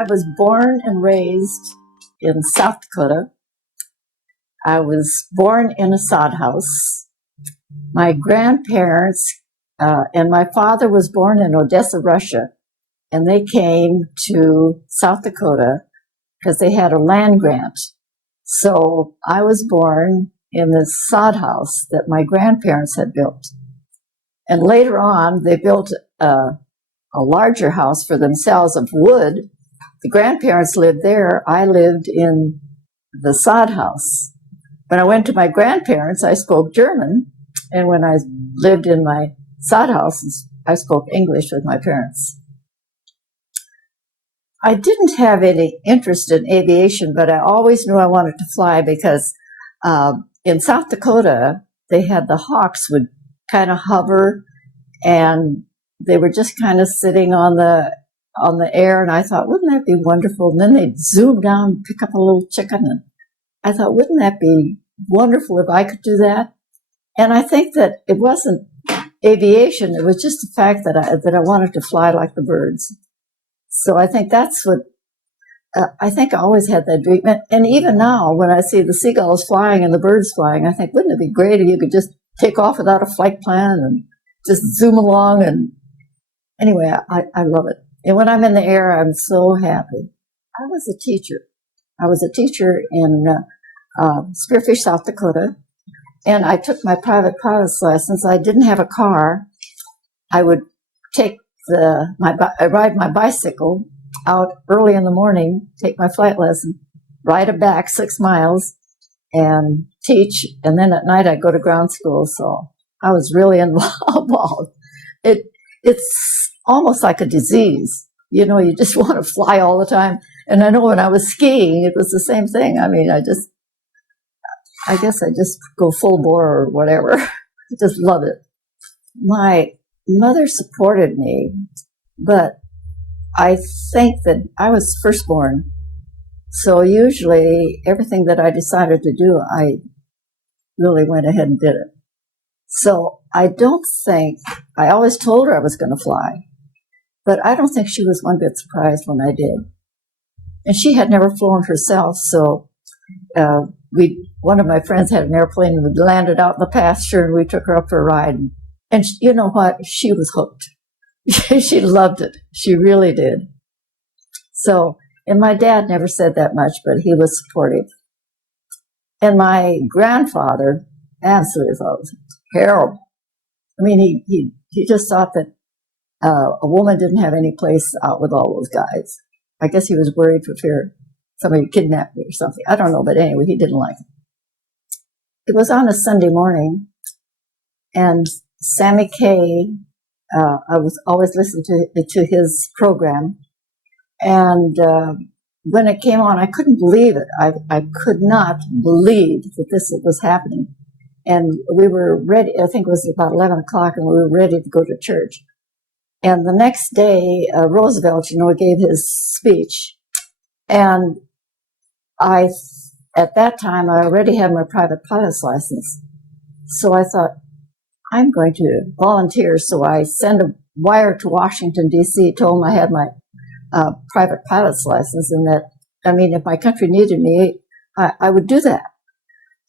I was born and raised in South Dakota. I was born in a sod house. My grandparents and my father was born in Odessa, Russia, and they came to South Dakota because they had a land grant. So I was born in this sod house that my grandparents had built. And later on, they built a larger house for themselves of wood. The grandparents lived there. I lived in the sod house. When I went to my grandparents, I spoke German. And when I lived in my sod house, I spoke English with my parents. I didn't have any interest in aviation, but I always knew I wanted to fly because in South Dakota, they had the hawks would kind of hover, and they were just kind of sitting on the air, and I thought, wouldn't that be wonderful? And then they'd zoom down and pick up a little chicken, and I thought, wouldn't that be wonderful if I could do that? And I think that it wasn't aviation, it was just the fact that I wanted to fly like the birds. So I think that's what, I think I always had that dream. And even now, when I see the seagulls flying and the birds flying, I think, wouldn't it be great if you could just take off without a flight plan and just zoom along? And anyway, I love it. And when I'm in the air, I'm so happy. I was a teacher. I was a teacher in Spearfish, South Dakota. And I took my private pilot's license. I didn't have a car. I would take I ride my bicycle out early in the morning, take my flight lesson, ride it back 6 miles, and teach. And then at night I'd go to ground school. So I was really involved. It's almost like a disease. You know, you just want to fly all the time. And I know when I was skiing, it was the same thing. I mean, I guess I just go full bore or whatever. I just love it. My mother supported me, but I think that I was firstborn. So usually everything that I decided to do, I really went ahead and did it. So I always told her I was going to fly, but I don't think she was one bit surprised when I did. And she had never flown herself, so one of my friends had an airplane and we landed out in the pasture and we took her up for a ride. And you know what? She was hooked. She loved it. She really did. So, and my dad never said that much, but he was supportive. And my grandfather absolutely thought it was terrible. I mean, he just thought that a woman didn't have any place out with all those guys. I guess he was worried for fear somebody kidnapped me or something. I don't know, but anyway, he didn't like it. It was on a Sunday morning, and Sammy Kaye, I was always listening to his program, and when it came on, I couldn't believe it. I could not believe that this was happening. And we were ready, I think it was about 11 o'clock, and we were ready to go to church. And the next day, Roosevelt, gave his speech, and at that time, I already had my private pilot's license. So I thought, I'm going to volunteer. So I sent a wire to Washington, D.C., told them I had my private pilot's license, and that, I mean, if my country needed me, I would do that.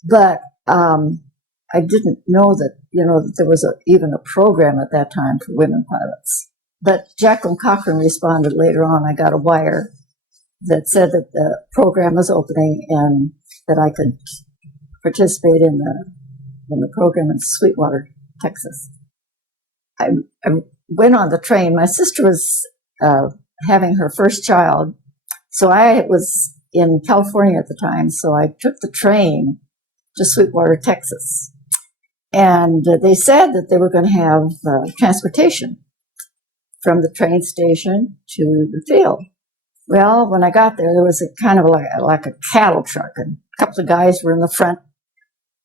But I didn't know that, that there was even a program at that time for women pilots. But Jacqueline Cochran responded later on. I got a wire that said that the program was opening and that I could participate in the program in Sweetwater, Texas. I went on the train. My sister was having her first child, so I was in California at the time, so I took the train to Sweetwater, Texas. And they said that they were going to have transportation from the train station to the field. Well, when I got there was a kind of like a cattle truck, and a couple of guys were in the front,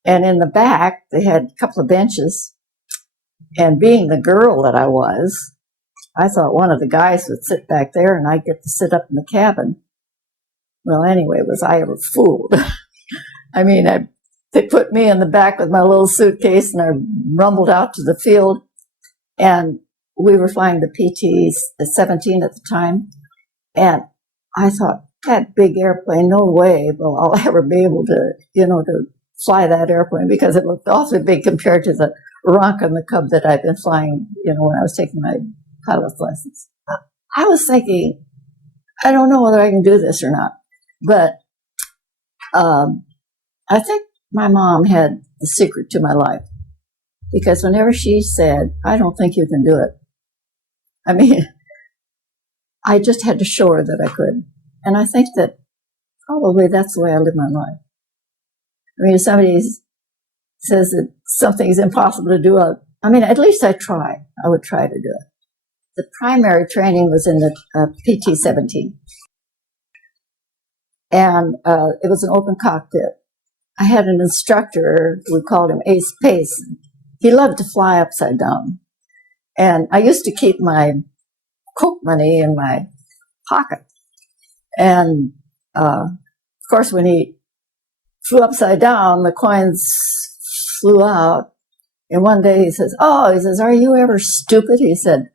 and in the back they had a couple of benches. And being the girl that I was, I thought one of the guys would sit back there and I'd get to sit up in the cabin. Well, anyway, was I ever fooled? I mean, they put me in the back with my little suitcase, and I rumbled out to the field, and we were flying the PT-17 at the time, and I thought, that big airplane, no way will I'll ever be able to, to fly that airplane, because it looked awfully big compared to the Ronk and the Cub that I'd been flying, when I was taking my pilot's license. I was thinking, I don't know whether I can do this or not, but I think my mom had the secret to my life, because whenever she said, I don't think you can do it, I mean, I just had to show her that I could. And I think that probably that's the way I live my life. I mean, if somebody says that something's impossible to do, at least I try. I would try to do it. The primary training was in the PT-17. And it was an open cockpit. I had an instructor, we called him Ace Pace. He loved to fly upside down. And I used to keep my Coke money in my pocket. And, of course, when he flew upside down, the coins flew out. And one day he says, are you ever stupid? He said,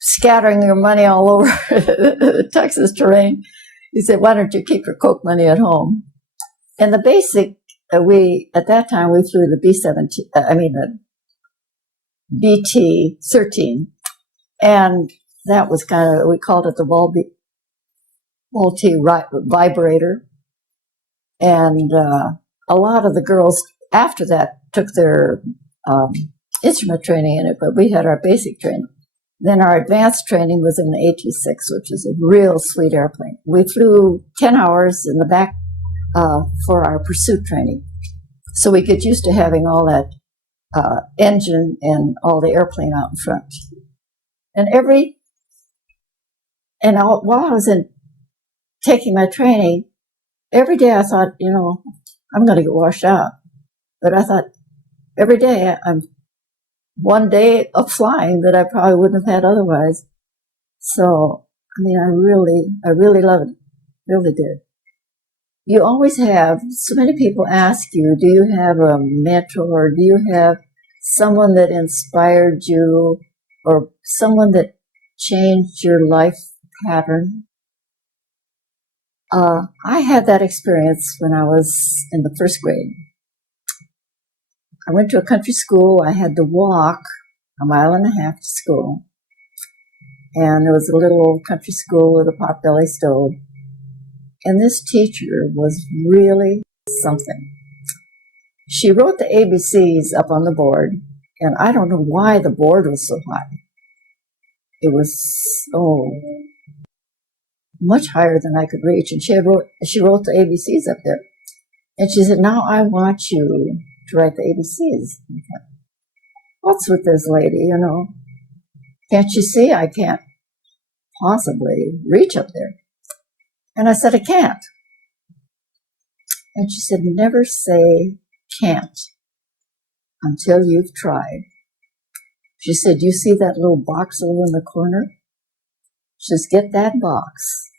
scattering your money all over the Texas terrain. He said, why don't you keep your Coke money at home? And the basic, at that time, we flew the the BT-13. And that was we called it the multi-vibrator. And a lot of the girls after that took their instrument training in it, but we had our basic training. Then our advanced training was in the AT-6, which is a real sweet airplane. We flew 10 hours in the back for our pursuit training. So we get used to having all that engine and all the airplane out in front. While I was taking my training, every day I thought, I'm going to get washed out. But I thought, every day I'm one day of flying that I probably wouldn't have had otherwise. So, I really love it. Really did. You always have, so many people ask you, do you have a mentor? Do you have someone that inspired you, or someone that changed your life pattern? I had that experience when I was in the first grade. I went to a country school. I had to walk 1.5 miles to school. And it was a little old country school with a potbelly stove. And this teacher was really something. She wrote the ABCs up on the board, and I don't know why the board was so high. It was so much higher than I could reach, and she wrote the ABCs up there. And she said, now I want you to write the ABCs. Thought, what's with this lady, Can't you see I can't possibly reach up there? And I said, I can't. And she said, never say can't until you've tried. She said, you see that little box over in the corner? Just get that box,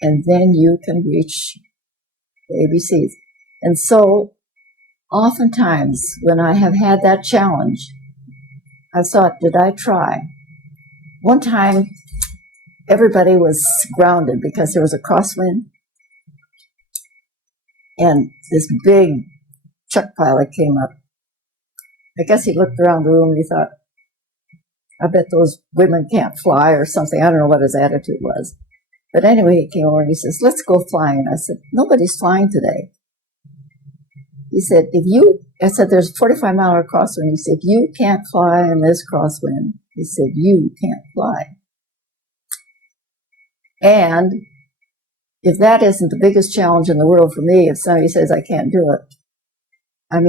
and then you can reach the ABCs. And so, oftentimes, when I have had that challenge, I thought, did I try? One time, everybody was grounded because there was a crosswind, and this big truck pilot came up. I guess he looked around the room and he thought, I bet those women can't fly or something. I don't know what his attitude was. But anyway, he came over and he says, let's go flying. And I said, nobody's flying today. He said, I said, there's a 45-mile crosswind. He said, you can't fly in this crosswind. He said, you can't fly. And if that isn't the biggest challenge in the world for me, if somebody says I can't do it, I'm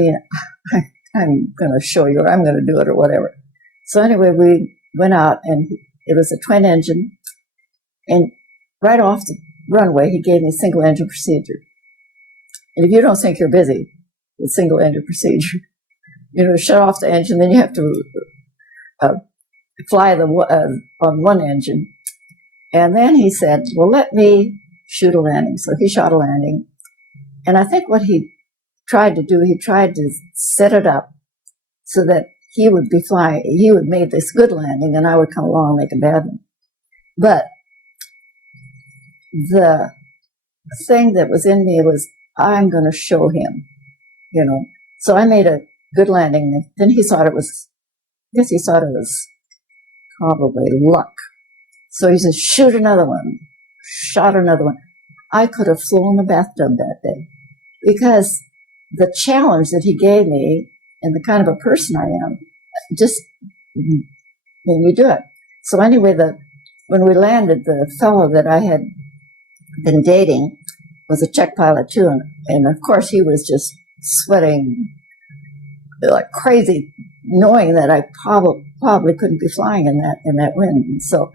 going to show you, or I'm going to do it, or whatever. So anyway, we went out, and it was a twin engine, and right off the runway, he gave me single engine procedure. And if you don't think you're busy with single engine procedure, shut off the engine, then you have to fly on one engine. And then he said, well, let me shoot a landing. So he shot a landing. And I think what he tried to do, he tried to set it up so that he would be flying, he would make this good landing, and I would come along and make a bad one. But the thing that was in me was, I'm going to show him, you know. So I made a good landing. Then he thought it was, I guess he thought it was probably luck. So he said, shoot another one. Shot another one. I could have flown a bathtub that day because the challenge that he gave me and the kind of a person I am just made me do it. So anyway, when we landed, the fellow that I had been dating was a Czech pilot too, and of course he was just sweating like crazy, knowing that I probably couldn't be flying in that wind. And so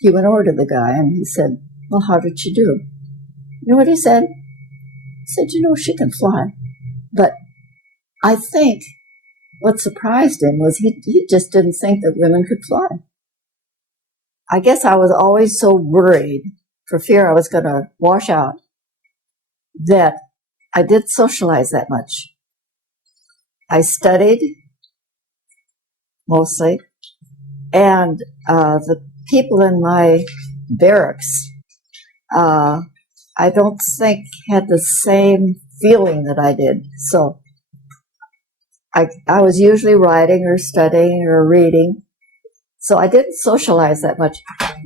he went over to the guy and he said, "Well, how did she do?" You know what he said? He said, "You know, she can fly." But I think what surprised him was he just didn't think that women could fly. I guess I was always so worried for fear I was going to wash out that I didn't socialize that much. I studied mostly, and the people in my barracks, I don't think had the same feeling that I did. So I was usually writing or studying or reading. So I didn't socialize that much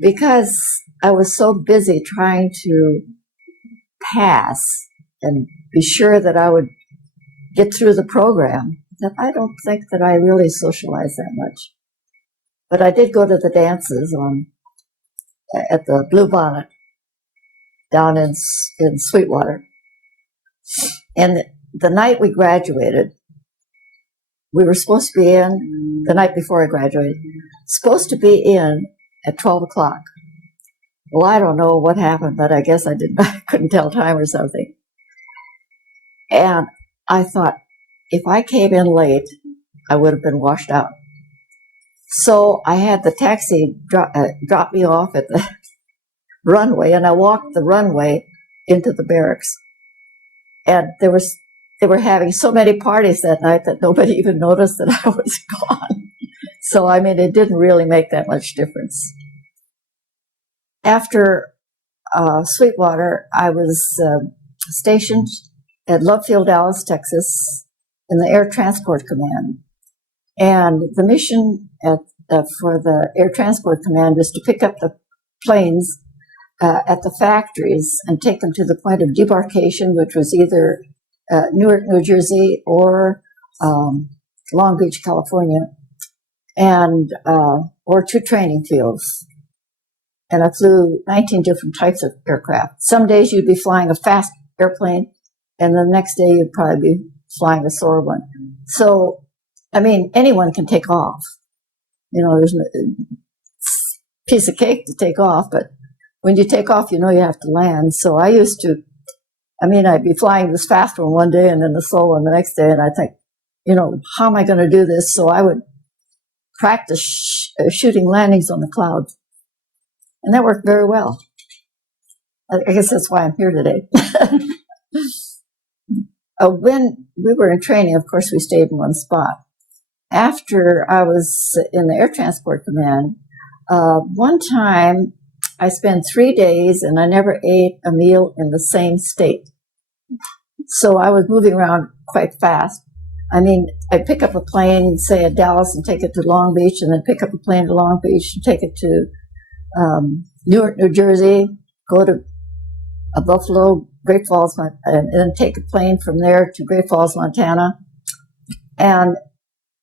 because I was so busy trying to pass and be sure that I would get through the program that I don't think that I really socialized that much. But I did go to the dances at the Blue Bonnet down in Sweetwater. And the night we graduated, we were supposed to be in, the night before I graduated, supposed to be in at 12 o'clock. Well, I don't know what happened, but I guess I couldn't tell time or something. And I thought, if I came in late, I would have been washed out. So I had the taxi drop me off at the runway, and I walked the runway into the barracks. And they were having so many parties that night that nobody even noticed that I was gone. So, I mean, it didn't really make that much difference. After Sweetwater, I was stationed at Love Field, Dallas, Texas, in the Air Transport Command. And the mission for the Air Transport Command was to pick up the planes at the factories and take them to the point of debarkation, which was either Newark, New Jersey, or Long Beach, California, and or to training fields. And I flew 19 different types of aircraft. Some days you'd be flying a fast airplane, and the next day you'd probably be flying a slower one. So, I mean, anyone can take off. You know, there's a piece of cake to take off, but when you take off, you know you have to land. So I used to, I'd be flying this fast one day and then the slow one the next day, and I think, you know, how am I going to do this? So I would practice shooting landings on the clouds. And that worked very well. I guess that's why I'm here today. When we were in training, of course, we stayed in one spot. After I was in the Air Transport Command, one time I spent 3 days and I never ate a meal in the same state. So I was moving around quite fast. I mean, I'd pick up a plane, say at Dallas, and take it to Long Beach, and then pick up a plane to Long Beach and take it to Newark, New Jersey, go to Buffalo, Great Falls, and then take a plane from there to Great Falls, Montana. And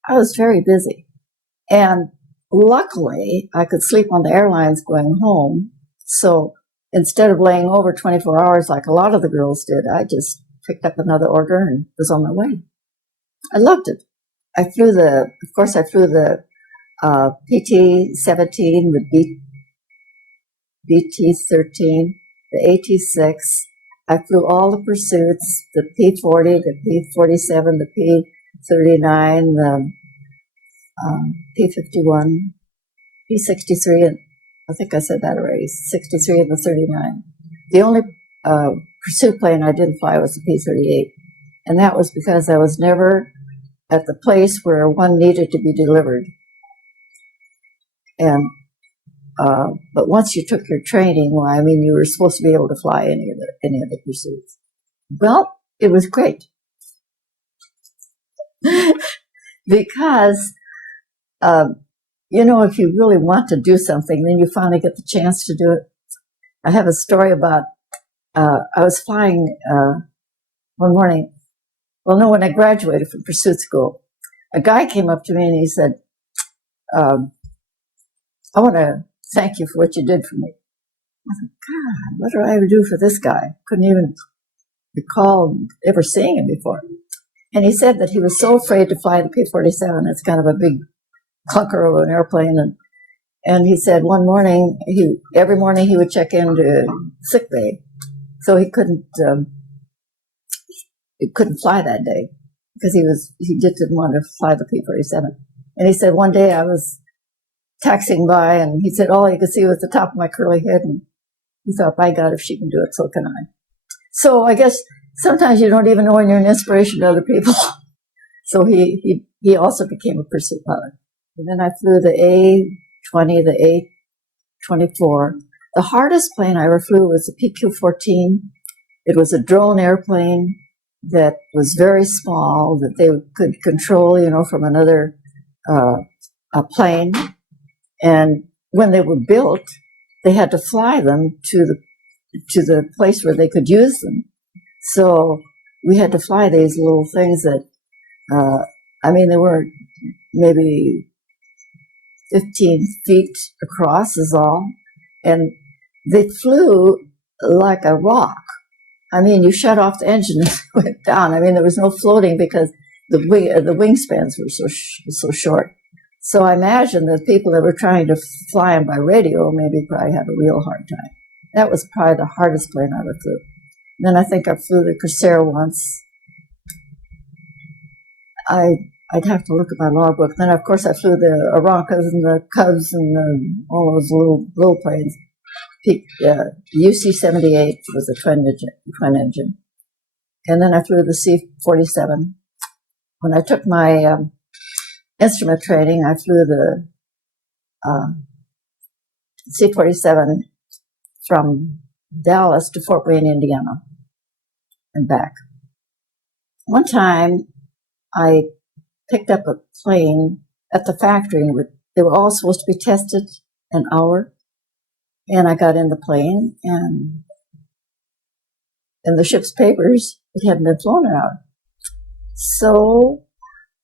I was very busy. And luckily, I could sleep on the airlines going home. So instead of laying over 24 hours like a lot of the girls did, I just picked up another order and was on my way. I loved it. I flew the PT-17, the BT-13, the AT-6. I flew all the pursuits, the P-40, the P-47, the P-39, the P-51, P-63, and I think I said that already, 63 and the 39. The only pursuit plane I didn't fly was the P-38, and that was because I was never at the place where one needed to be delivered. And but once you took your training, well, I mean, you were supposed to be able to fly any of the pursuits. Well, it was great because, if you really want to do something, then you finally get the chance to do it. I have a story about, I was flying one morning. Well, no, when I graduated from pursuit school, a guy came up to me and he said, I want to thank you for what you did for me. I thought, God, what did I ever do for this guy? Couldn't even recall ever seeing him before. And he said that he was so afraid to fly the P-47. It's kind of a big clunker of an airplane. And he said every morning he would check into sick bay. So he couldn't fly that day because he just didn't want to fly the P-47. And he said one day I was taxiing by and he said all you could see was the top of my curly head, and he thought, by God, if she can do it, so can I. So I guess sometimes you don't even know when you're an inspiration to other people. So he also became a pursuit pilot. And then I flew the A-20, the A-24. The hardest plane I ever flew was the PQ-14. It was a drone airplane that was very small, that they could control, from another a plane. And when they were built, they had to fly them to the place where they could use them. So we had to fly these little things that, they were maybe 15 feet across is all. And they flew like a rock. You shut off the engine and it went down. There was no floating because the wingspans were so short. So I imagine that people that were trying to fly them by radio probably had a real hard time. That was probably the hardest plane I ever flew. And then I think I flew the Corsair once. I'd have to look at my logbook. Then, of course, I flew the Arancas and the Cubs and all those little planes. UC-78 was a twin engine. And then I flew the C-47. When I took my instrument training, I flew the C-47 from Dallas to Fort Wayne, Indiana, and back. One time, I picked up a plane at the factory. They were all supposed to be tested an hour. And I got in the plane, and in the ship's papers, it hadn't been flown an hour. So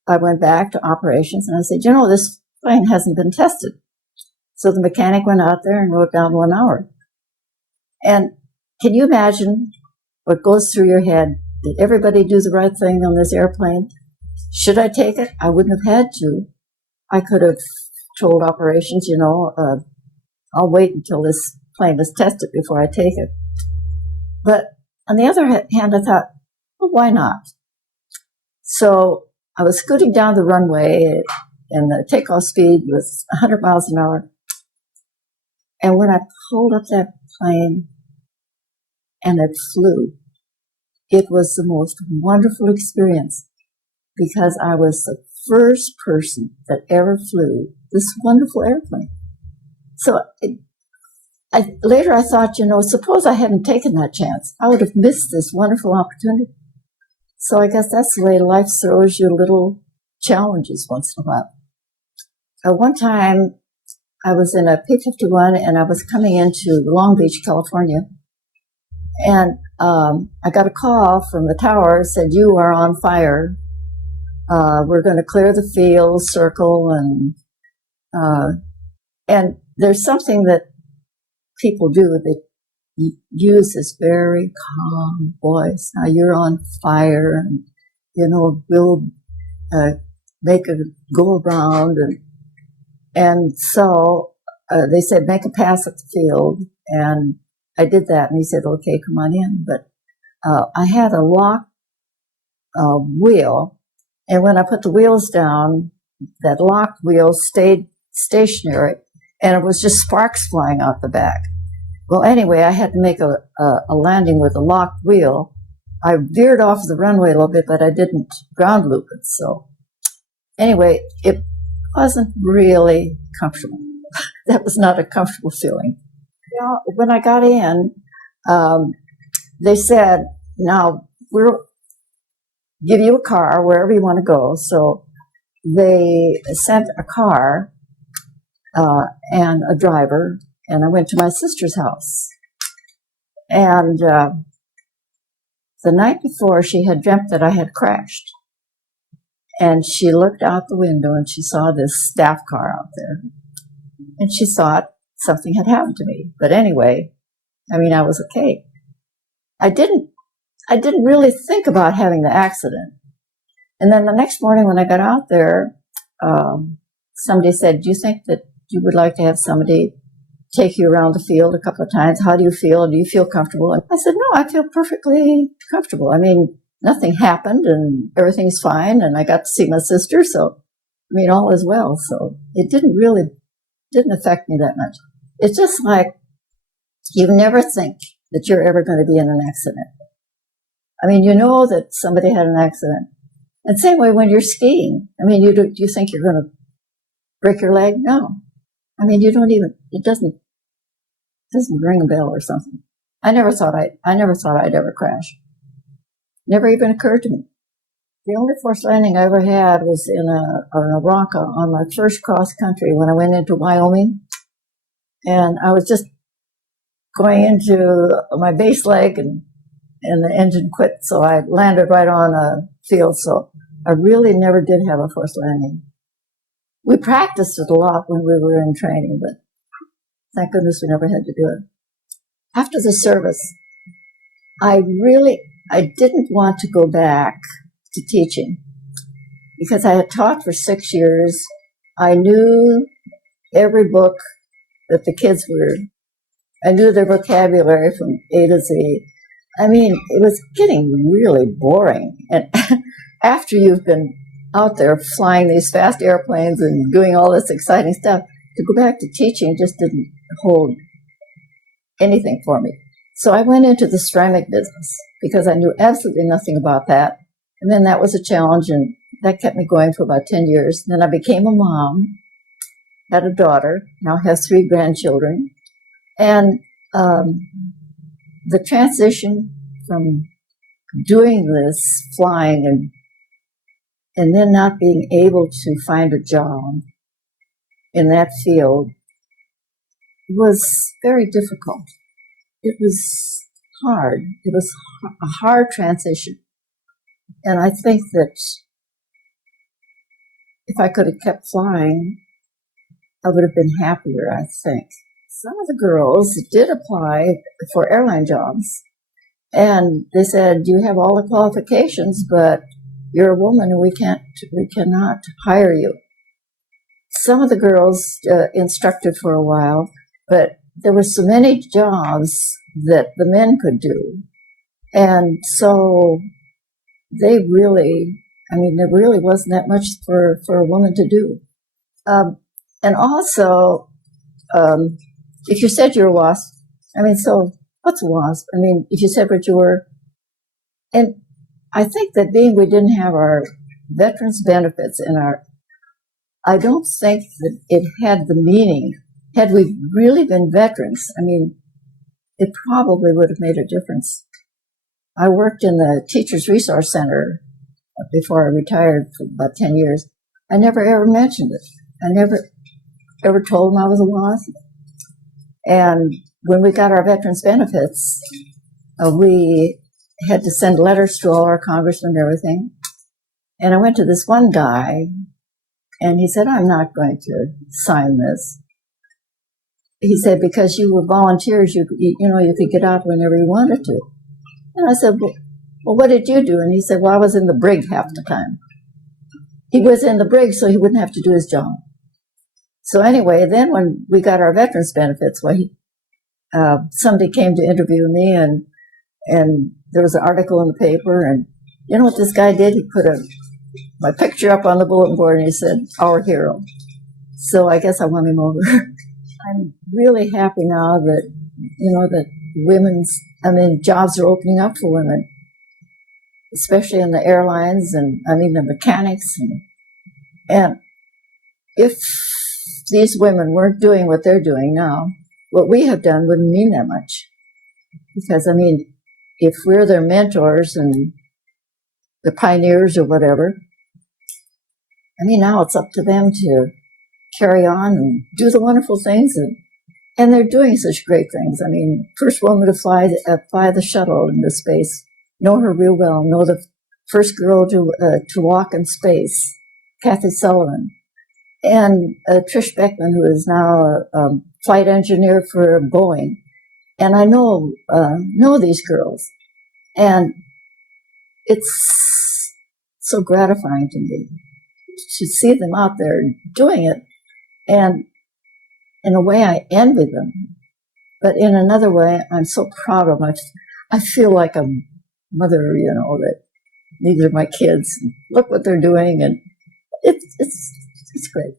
I went back to operations, and I said, this plane hasn't been tested. So the mechanic went out there and wrote down 1 hour. And can you imagine what goes through your head? Did everybody do the right thing on this airplane? Should I take it? I wouldn't have had to. I could have told operations, I'll wait until this plane is tested before I take it. But on the other hand, I thought, well, why not? So I was scooting down the runway, and the takeoff speed was 100 miles an hour. And when I pulled up that plane and it flew, it was the most wonderful experience because I was the first person that ever flew this wonderful airplane. So later I thought, suppose I hadn't taken that chance. I would have missed this wonderful opportunity. So I guess that's the way life throws you little challenges once in a while. One time I was in a P-51 and I was coming into Long Beach, California. And I got a call from the tower, said, you are on fire. We're going to clear the field, circle, and there's something that people do. They use this very calm voice. Now you're on fire, and we'll make a go around, and so they said make a pass at the field, and I did that, and he said, okay, come on in. But I had a lock wheel, and when I put the wheels down, that locked wheel stayed stationary, and it was just sparks flying out the back. Well, anyway, I had to make a landing with a locked wheel. I veered off the runway a little bit, but I didn't ground loop it. So anyway, it wasn't really comfortable. that was not a comfortable feeling. Well, when I got in, they said, now we'll give you a car wherever you want to go. So they sent a car and a driver, and I went to my sister's house. And the night before, she had dreamt that I had crashed. And she looked out the window and she saw this staff car out there. And she thought something had happened to me. But anyway, I mean, I was okay. I didn't really think about having the accident. And then the next morning when I got out there, somebody said, do you think that you would like to have somebody take you around the field a couple of times? How do you feel? Do you feel comfortable? And I said, no, I feel perfectly comfortable. I mean, nothing happened and everything's fine. And I got to see my sister. So, I mean, all is well. So it didn't affect me that much. It's just like you never think that you're ever going to be in an accident. I mean, you know that somebody had an accident. And same way when you're skiing. I mean, do you think you're going to break your leg? No. I mean, it doesn't ring a bell or something. I never thought I'd ever crash. Never even occurred to me. The only forced landing I ever had was in a Bronco on my first cross country when I went into Wyoming. And I was just going into my base leg and the engine quit. So I landed right on a field. So I really never did have a forced landing. We practiced it a lot when we were in training, but thank goodness we never had to do it. After the service, I didn't want to go back to teaching because I had taught for 6 years. I knew every book that the kids were, I knew their vocabulary from A to Z. I mean, it was getting really boring. And after you've been out there flying these fast airplanes and doing all this exciting stuff, to go back to teaching just didn't hold anything for me. So I went into the ceramic business because I knew absolutely nothing about that. And then that was a challenge, and that kept me going for about 10 years. Then I became a mom, had a daughter, now has 3 grandchildren. And the transition from doing this flying and then not being able to find a job in that field was very difficult. It was hard. It was a hard transition. And I think that if I could have kept flying, I would have been happier, I think. Some of the girls did apply for airline jobs. And they said, you have all the qualifications, but you're a woman and we cannot hire you. Some of the girls instructed for a while, but there were so many jobs that the men could do. And so there really wasn't that much for a woman to do. And also, if you said you're a WASP, I mean, so what's a WASP? I mean, if you said what you were, and I think that we didn't have our veterans benefits I don't think that it had the meaning. Had we really been veterans, I mean, it probably would have made a difference. I worked in the Teachers Resource Center before I retired for about 10 years. I never ever mentioned it. I never ever told them I was a WASP. And when we got our veterans benefits, we had to send letters to all our congressmen and everything. And I went to this one guy, and he said, I'm not going to sign this. He said, because you were volunteers, you could get out whenever you wanted to. And I said, well, what did you do? And he said, well, I was in the brig half the time. He was in the brig so he wouldn't have to do his job. So anyway, then when we got our veterans benefits, somebody came to interview me, and there was an article in the paper, and you know what this guy did? He put my picture up on the bulletin board, and he said, our hero. So I guess I won him over. I'm really happy now that jobs are opening up for women, especially in the airlines and the mechanics. And if these women weren't doing what they're doing now, what we have done wouldn't mean that much. Because, I mean, if we're their mentors and the pioneers or whatever, I mean, now it's up to them to carry on and do the wonderful things. And they're doing such great things. I mean, first woman to fly the shuttle into space. Know her real well. Know the first girl to walk in space, Kathy Sullivan. And Trish Beckman, who is now a flight engineer for Boeing. And I know these girls. And it's so gratifying to me to see them out there doing it. And in a way, I envy them. But in another way, I'm so proud of them. I feel like a mother, that these are my kids. Look what they're doing. And it's great.